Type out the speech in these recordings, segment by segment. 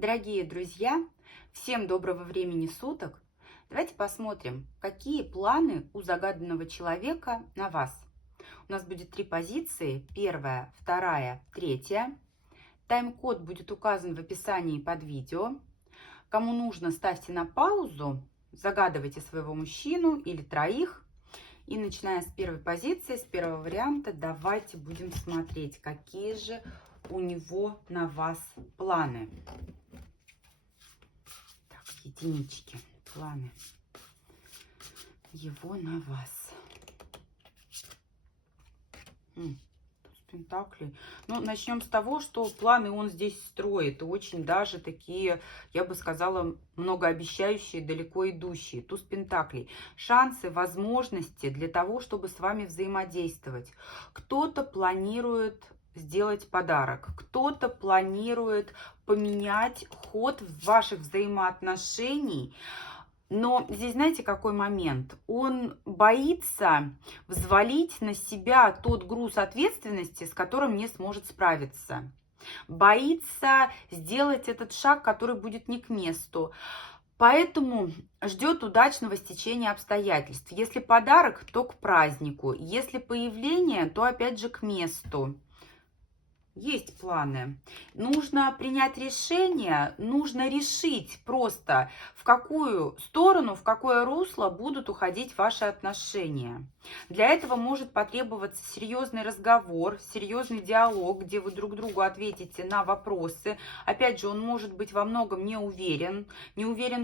Дорогие друзья, всем доброго времени суток. Давайте посмотрим, какие планы у загаданного человека на вас. У нас будет 3 позиции. Первая, вторая, третья. Тайм-код будет указан в описании под видео. Кому нужно, ставьте на паузу, загадывайте своего мужчину или троих. И начиная с первой позиции, с первого варианта, давайте будем смотреть, какие же у него на вас планы. Единички, планы его на вас. Туз пентаклей. Ну, начнем с того, что планы он здесь строит. И очень даже такие, я бы сказала, многообещающие, далеко идущие. Туз пентаклей. Шансы, возможности для того, чтобы с вами взаимодействовать. Кто-то планирует сделать подарок, кто-то планирует поменять ход ваших взаимоотношений. Но здесь, знаете, какой момент? Он боится взвалить на себя тот груз ответственности, с которым не сможет справиться. Боится сделать этот шаг, который будет не к месту. Поэтому ждет удачного стечения обстоятельств. Если подарок, то к празднику. Если появление, то опять же к месту. Есть планы. Нужно принять решение, нужно решить просто, в какую сторону, в какое русло будут уходить ваши отношения. Для этого может потребоваться серьезный разговор, серьезный диалог, где вы друг другу ответите на вопросы. Опять же, он может быть во многом не уверен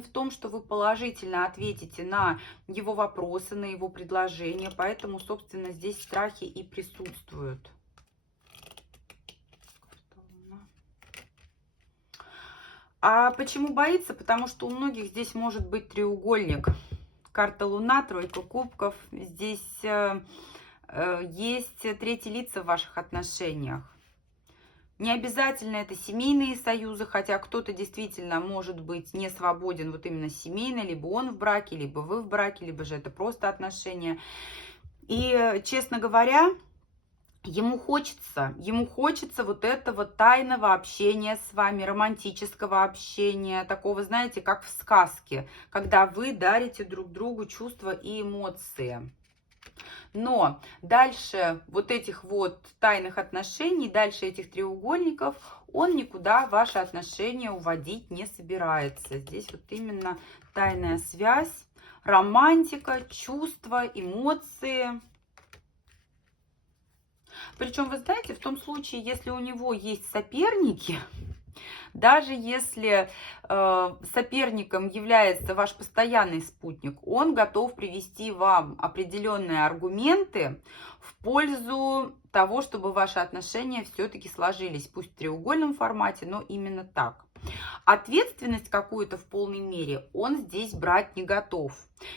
в том, что вы положительно ответите на его вопросы, на его предложения. Поэтому, собственно, здесь страхи и присутствуют. А почему боится? Потому что у многих здесь может быть треугольник. Карта Луна, тройка кубков. Здесь есть третьи лица в ваших отношениях. Не обязательно это семейные союзы, хотя кто-то действительно может быть не свободен вот именно семейно, либо он в браке, либо вы в браке, либо же это просто отношения. И, честно говоря, ему хочется вот этого тайного общения с вами, романтического общения, такого, знаете, как в сказке, когда вы дарите друг другу чувства и эмоции. Но дальше вот этих вот тайных отношений, дальше этих треугольников, он никуда ваши отношения уводить не собирается. Здесь вот именно тайная связь, романтика, чувства, эмоции. Причем, вы знаете, в том случае, если у него есть соперники, даже если соперником является ваш постоянный спутник, он готов привести вам определенные аргументы в пользу того, чтобы ваши отношения все-таки сложились, пусть в треугольном формате, но именно так. Ответственность какую-то в полной мере он здесь брать не готов.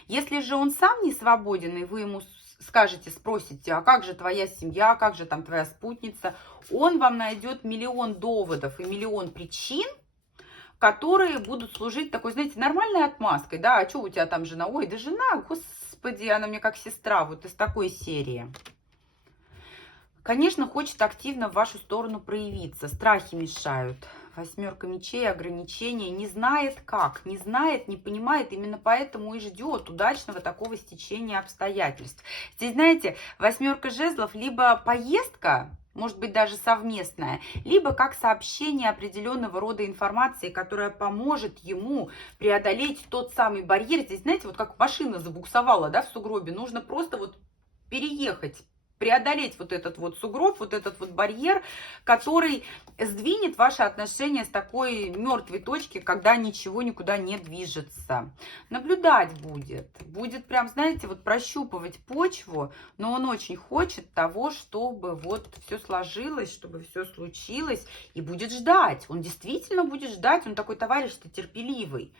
Если же он сам не свободен, и вы ему скажете, спросите, а как же твоя семья, как же там твоя спутница, он вам найдет миллион доводов и миллион причин, которые будут служить такой, знаете, нормальной отмазкой. Да, а что у тебя там жена? Ой, да жена, господи, она мне как сестра, вот из такой серии. Конечно, хочет активно в вашу сторону проявиться, страхи мешают. Восьмерка мечей, ограничения, не знает как, не знает, не понимает, именно поэтому и ждет удачного такого стечения обстоятельств. Здесь, знаете, восьмерка жезлов, либо поездка, может быть даже совместная, либо как сообщение определенного рода информации, которая поможет ему преодолеть тот самый барьер. Здесь, знаете, вот как машина забуксовала, да, в сугробе, нужно просто вот переехать, преодолеть вот этот вот сугроб, вот этот вот барьер, который сдвинет ваши отношения с такой мертвой точки, когда ничего никуда не движется. Наблюдать будет. Будет прям, знаете, вот прощупывать почву, но он очень хочет того, чтобы вот все сложилось, чтобы все случилось, и будет ждать. Он действительно будет ждать, он такой товарищ-то терпеливый.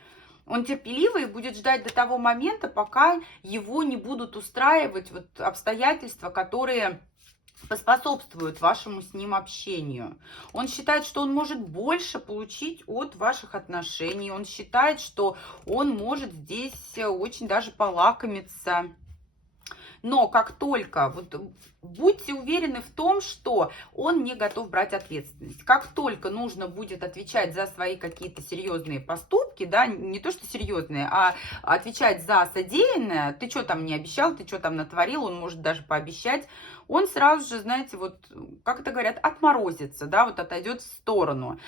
Он терпеливый и будет ждать до того момента, пока его не будут устраивать вот обстоятельства, которые поспособствуют вашему с ним общению. Он считает, что он может больше получить от ваших отношений. Он считает, что он может здесь очень даже полакомиться. Но как только, вот будьте уверены в том, что он не готов брать ответственность. Как только нужно будет отвечать за свои какие-то серьезные поступки, да, не то что серьезные, а отвечать за содеянное, ты что там не обещал, ты что там натворил, он может даже пообещать, он сразу же, знаете, вот, как это говорят, отморозится, да, вот отойдет в сторону.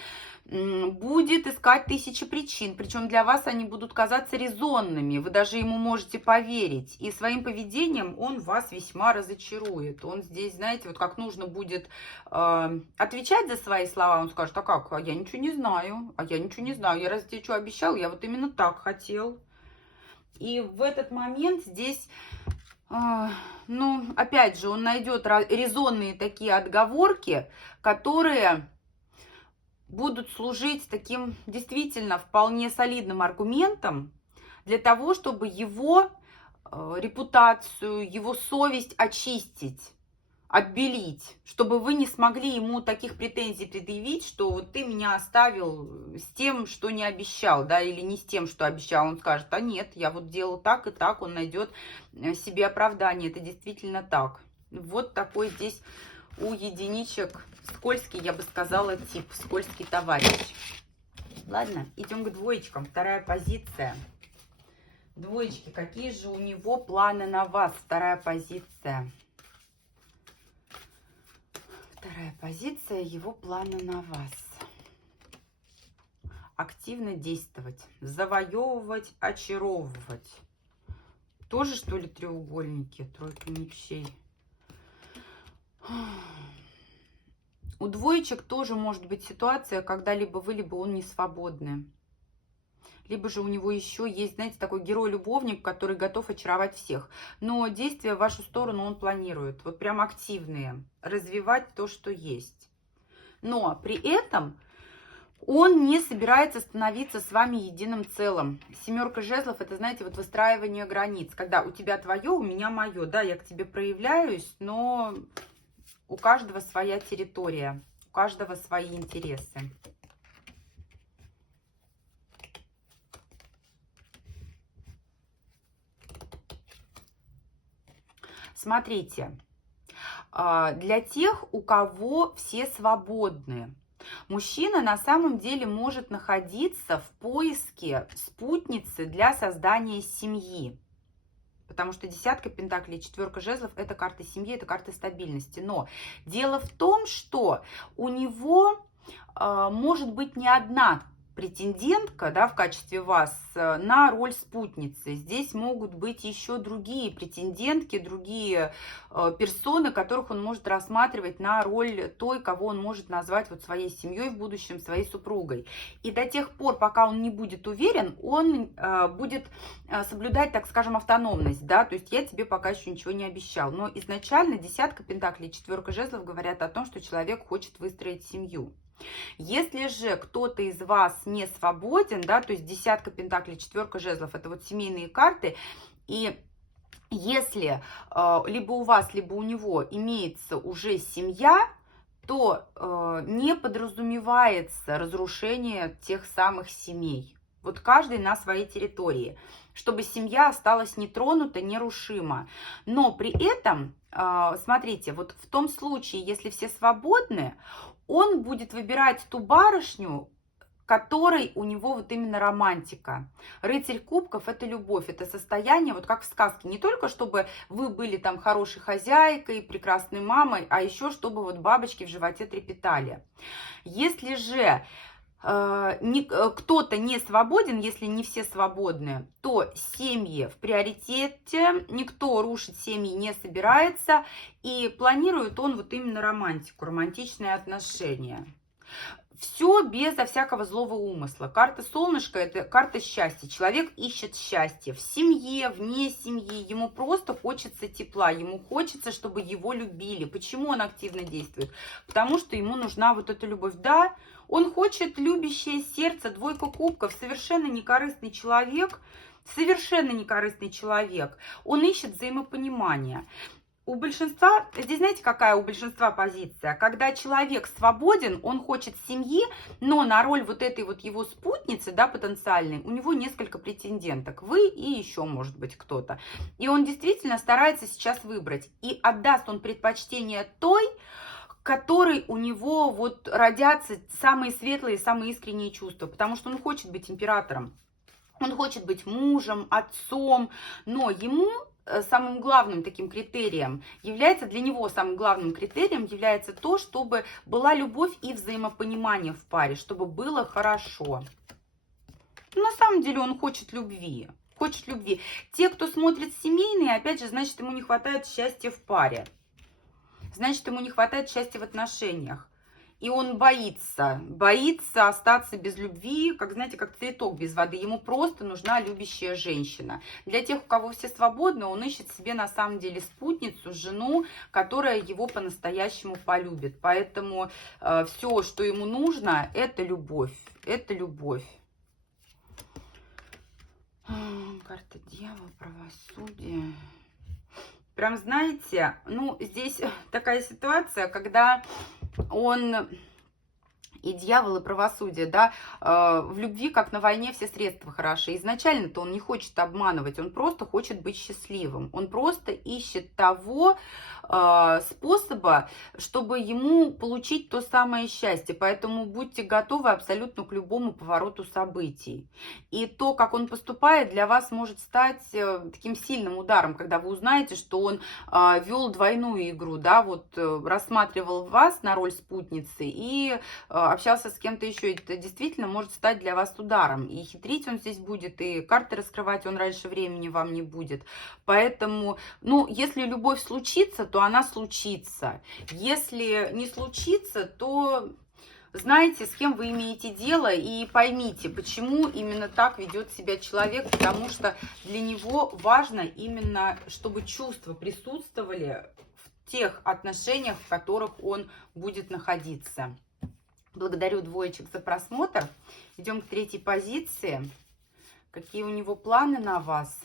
Будет искать тысячи причин, причем для вас они будут казаться резонными, вы даже ему можете поверить, и своим поведением он вас весьма разочарует. Он здесь, знаете, вот как нужно будет отвечать за свои слова, он скажет: а как, а я ничего не знаю, я раз тебе что обещал, я вот именно так хотел. И в этот момент здесь, ну, опять же, он найдет резонные такие отговорки, которые будут служить таким действительно вполне солидным аргументом для того, чтобы его репутацию, его совесть очистить, отбелить, чтобы вы не смогли ему таких претензий предъявить, что вот ты меня оставил с тем, что не обещал, да, или не с тем, что обещал. Он скажет: а нет, я вот делал так и так, он найдет себе оправдание, это действительно так. Вот такой здесь у единичек скользкий, я бы сказала, тип, скользкий товарищ. Ладно, идем к двоечкам. Вторая позиция. Двоечки, какие же у него планы на вас? Вторая позиция. Вторая позиция, его планы на вас. Активно действовать, завоевывать, очаровывать. Тоже, что ли, треугольники? Тройка мечей. У двоечек тоже может быть ситуация, когда либо вы, либо он не свободны. Либо же у него еще есть, знаете, такой герой-любовник, который готов очаровать всех. Но действия в вашу сторону он планирует. Вот прям активные. Развивать то, что есть. Но при этом он не собирается становиться с вами единым целым. Семерка жезлов — это, знаете, вот выстраивание границ. Когда у тебя твое, у меня мое. Да, я к тебе проявляюсь, но у каждого своя территория, у каждого свои интересы. Смотрите, для тех, у кого все свободны, мужчина на самом деле может находиться в поиске спутницы для создания семьи. Потому что десятка пентаклей, четверка жезлов — это карта семьи, это карта стабильности. Но дело в том, что у него может быть не одна претендентка, да, в качестве вас на роль спутницы. Здесь могут быть еще другие претендентки, другие персоны, которых он может рассматривать на роль той, кого он может назвать вот своей семьей в будущем, своей супругой. И до тех пор, пока он не будет уверен, он будет соблюдать, так скажем, автономность, да, то есть я тебе пока еще ничего не обещал. Но изначально десятка пентаклей, четверка жезлов говорят о том, что человек хочет выстроить семью. Если же кто-то из вас не свободен, да, то есть десятка пентаклей, четверка жезлов — это вот семейные карты, и если либо у вас, либо у него имеется уже семья, то не подразумевается разрушение тех самых семей. Вот каждый на своей территории, чтобы семья осталась нетронута, нерушима. Но при этом, смотрите, вот в том случае, если все свободны, он будет выбирать ту барышню, которой у него вот именно романтика. Рыцарь кубков — это любовь, это состояние, вот как в сказке. Не только чтобы вы были там хорошей хозяйкой, прекрасной мамой, а еще чтобы вот бабочки в животе трепетали. Если же кто-то не свободен, если не все свободны, то семьи в приоритете, никто рушить семьи не собирается, и планирует он вот именно романтику, романтичные отношения. Все безо всякого злого умысла. Карта солнышка — это карта счастья. Человек ищет счастье в семье, вне семьи. Ему просто хочется тепла, ему хочется, чтобы его любили. Почему он активно действует? Потому что ему нужна вот эта любовь. Да, он хочет любящее сердце, двойка кубков, совершенно некорыстный человек. Совершенно некорыстный человек. Он ищет взаимопонимания. у большинства, здесь знаете, какая у большинства позиция? Когда человек свободен, он хочет семьи, но на роль вот этой вот его спутницы, да, потенциальной, у него несколько претенденток. Вы и еще, может быть, кто-то. И он действительно старается сейчас выбрать. И отдаст он предпочтение той, которой у него вот родятся самые светлые, самые искренние чувства. Потому что он хочет быть императором. Он хочет быть мужем, отцом, но ему самым главным таким критерием является, для него самым главным критерием является то, чтобы была любовь и взаимопонимание в паре, чтобы было хорошо. Но на самом деле он хочет любви. Хочет любви. Те, кто смотрит семейные, опять же, значит, ему не хватает счастья в паре. Значит, ему не хватает счастья в отношениях. И он боится остаться без любви, как, знаете, как цветок без воды. Ему просто нужна любящая женщина. Для тех, у кого все свободны, он ищет себе на самом деле спутницу, жену, которая его по-настоящему полюбит. Поэтому все, что ему нужно, это любовь. Это любовь. Карта дьявола, правосудие. Прям, знаете, ну, здесь такая ситуация, когда он и дьявол, и правосудие, да, в любви, как на войне, все средства хороши. Изначально-то он не хочет обманывать, он просто хочет быть счастливым. Он просто ищет того способа, чтобы ему получить то самое счастье. Поэтому будьте готовы абсолютно к любому повороту событий. И то, как он поступает, для вас может стать таким сильным ударом, когда вы узнаете, что он вел двойную игру, да, вот рассматривал вас на роль спутницы и общался с кем-то еще. Это действительно может стать для вас ударом. И хитрить он здесь будет, и карты раскрывать он раньше времени вам не будет. Поэтому, ну, если любовь случится, то она случится. Если не случится, то знаете, с кем вы имеете дело, и поймите, почему именно так ведет себя человек, потому что для него важно именно, чтобы чувства присутствовали в тех отношениях, в которых он будет находиться. Благодарю двоечек за просмотр. Идем к третьей позиции. Какие у него планы на вас?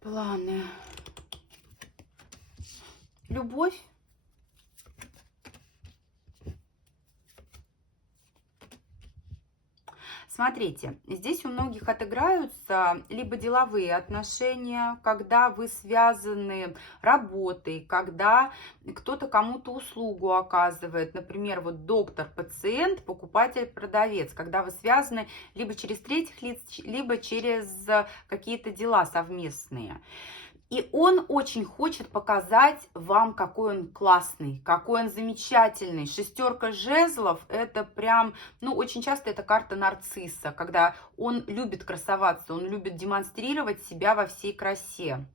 Планы. Любовь. Смотрите, здесь у многих отыграются либо деловые отношения, когда вы связаны работой, когда кто-то кому-то услугу оказывает, например, вот доктор-пациент, покупатель-продавец, когда вы связаны либо через третьих лиц, либо через какие-то дела совместные. И он очень хочет показать вам, какой он классный, какой он замечательный. Шестерка жезлов – это прям, ну, очень часто это карта нарцисса, когда он любит красоваться, он любит демонстрировать себя во всей красе.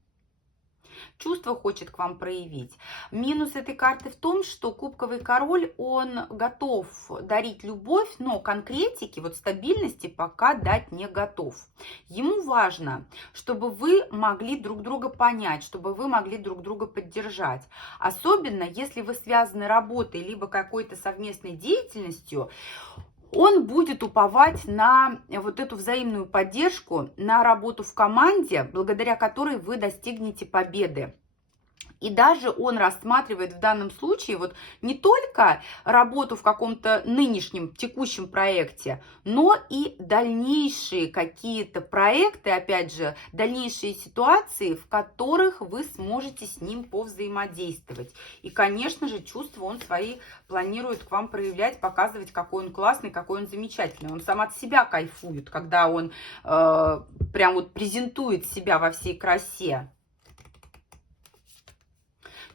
Чувство хочет к вам проявить. Минус этой карты в том, что кубковый король, он готов дарить любовь, но конкретики, вот стабильности пока дать не готов. Ему важно, чтобы вы могли друг друга понять, чтобы вы могли друг друга поддержать. Особенно, если вы связаны работой, либо какой-то совместной деятельностью, он будет уповать на вот эту взаимную поддержку, на работу в команде, благодаря которой вы достигнете победы. И даже он рассматривает в данном случае вот не только работу в каком-то нынешнем, текущем проекте, но и дальнейшие какие-то проекты, опять же, дальнейшие ситуации, в которых вы сможете с ним повзаимодействовать. И, конечно же, чувства он свои планирует к вам проявлять, показывать, какой он классный, какой он замечательный. Он сам от себя кайфует, когда он прям вот презентует себя во всей красе.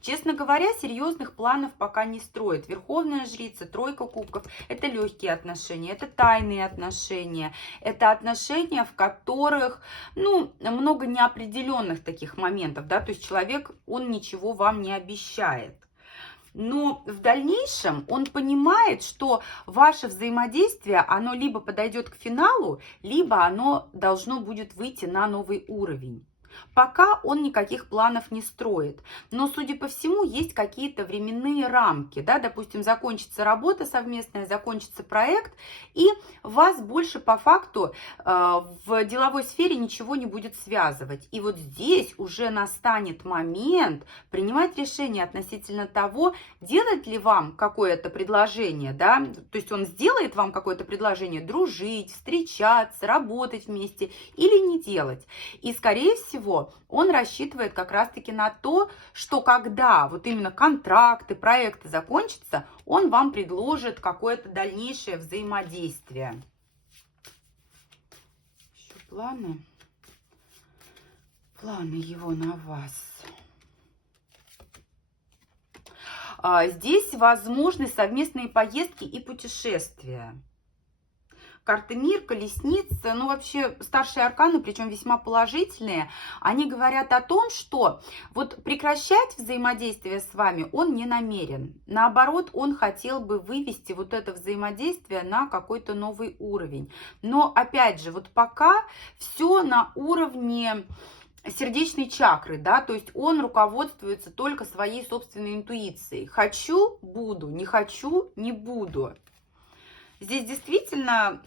Честно говоря, серьезных планов пока не строит. Верховная жрица, тройка кубков – это легкие отношения, это тайные отношения, это отношения, в которых, ну, много неопределенных таких моментов, да, то есть человек, он ничего вам не обещает. Но в дальнейшем он понимает, что ваше взаимодействие, оно либо подойдет к финалу, либо оно должно будет выйти на новый уровень. Пока он никаких планов не строит. Но, судя по всему, есть какие-то временные рамки. Да? Допустим, закончится работа совместная, закончится проект, и вас больше по факту в деловой сфере ничего не будет связывать. И вот здесь уже настанет момент принимать решение относительно того, делать ли вам какое-то предложение. Да? То есть он сделает вам какое-то предложение дружить, встречаться, работать вместе или не делать. И, скорее всего, он рассчитывает как раз-таки на то, что когда вот именно контракты, проекты закончатся, он вам предложит какое-то дальнейшее взаимодействие. Еще планы. Планы его на вас. Здесь возможны совместные поездки и путешествия. Карты Мир, Колесница, ну вообще старшие арканы, причем весьма положительные, они говорят о том, что вот прекращать взаимодействие с вами он не намерен. Наоборот, он хотел бы вывести вот это взаимодействие на какой-то новый уровень. Но опять же, вот пока все на уровне сердечной чакры, да, то есть он руководствуется только своей собственной интуицией. Хочу – буду, не хочу – не буду. Здесь действительно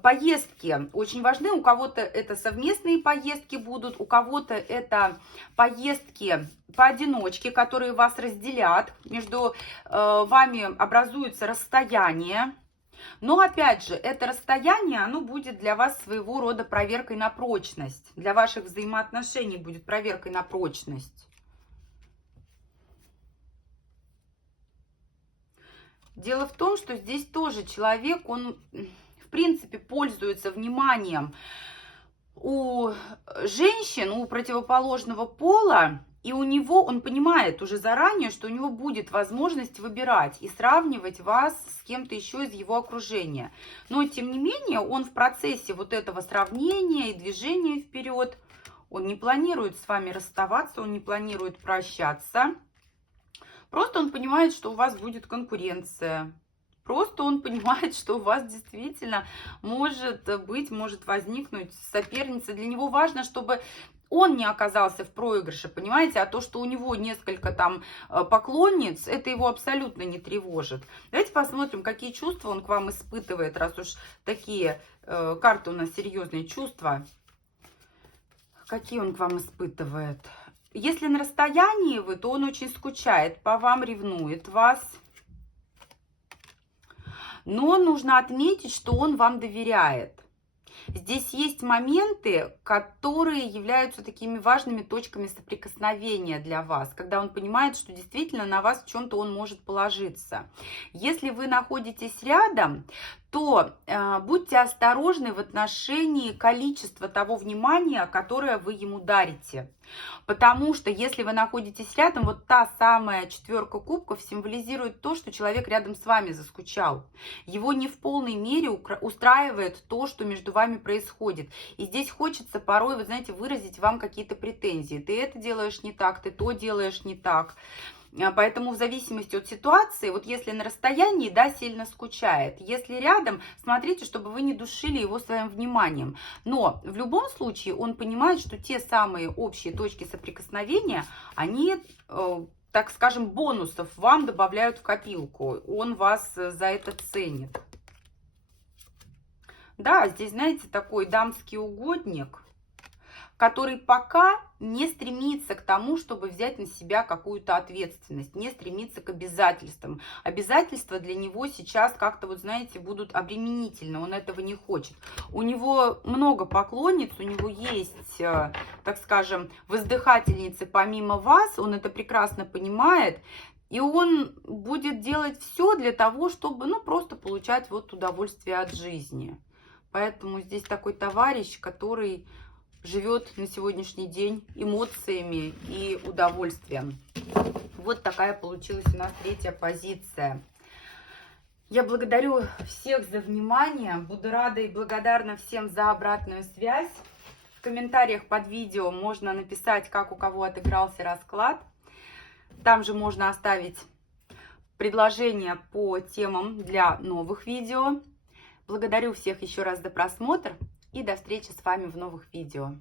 поездки очень важны. У кого-то это совместные поездки будут, у кого-то это поездки поодиночке, которые вас разделят. Между вами образуется расстояние. Но опять же, это расстояние, оно будет для вас своего рода проверкой на прочность. Для ваших взаимоотношений будет проверкой на прочность. Дело в том, что здесь тоже человек, он, в принципе, пользуется вниманием у женщин, у противоположного пола, и у него, он понимает уже заранее, что у него будет возможность выбирать и сравнивать вас с кем-то еще из его окружения. Но, тем не менее, он в процессе вот этого сравнения и движения вперед, он не планирует с вами расставаться, он не планирует прощаться. Просто он понимает, что у вас будет конкуренция. Просто он понимает, что у вас действительно может возникнуть соперница. Для него важно, чтобы он не оказался в проигрыше, понимаете? А то, что у него несколько там поклонниц, это его абсолютно не тревожит. Давайте посмотрим, какие чувства он к вам испытывает, раз уж такие карты у нас серьезные чувства. Какие он к вам испытывает? Если на расстоянии вы, то он очень скучает по вам, ревнует вас. Но нужно отметить, что он вам доверяет. Здесь есть моменты, которые являются такими важными точками соприкосновения для вас, когда он понимает, что действительно на вас в чем-то он может положиться. Если вы находитесь рядом, то будьте осторожны в отношении количества того внимания, которое вы ему дарите. Потому что если вы находитесь рядом, вот та самая четверка кубков символизирует то, что человек рядом с вами заскучал. Его не в полной мере устраивает то, что между вами происходит. И здесь хочется порой, вы знаете, выразить вам какие-то претензии. Ты это делаешь не так, ты то делаешь не так. Поэтому в зависимости от ситуации, вот если на расстоянии, да, сильно скучает, если рядом, смотрите, чтобы вы не душили его своим вниманием. Но в любом случае он понимает, что те самые общие точки соприкосновения, они, так скажем, бонусов вам добавляют в копилку. Он вас за это ценит. Да, здесь, знаете, такой дамский угодник, который пока не стремится к тому, чтобы взять на себя какую-то ответственность, не стремится к обязательствам. Обязательства для него сейчас как-то, вот знаете, будут обременительны, он этого не хочет. У него много поклонниц, у него есть, так скажем, воздыхательницы помимо вас, он это прекрасно понимает. И он будет делать все для того, чтобы, ну, просто получать вот удовольствие от жизни. Поэтому здесь такой товарищ, который живет на сегодняшний день эмоциями и удовольствием. Вот такая получилась у нас третья позиция. Я благодарю всех за внимание. Буду рада и благодарна всем за обратную связь. В комментариях под видео можно написать, как у кого отыгрался расклад. Там же можно оставить предложения по темам для новых видео. Благодарю всех еще раз за просмотр и до встречи с вами в новых видео.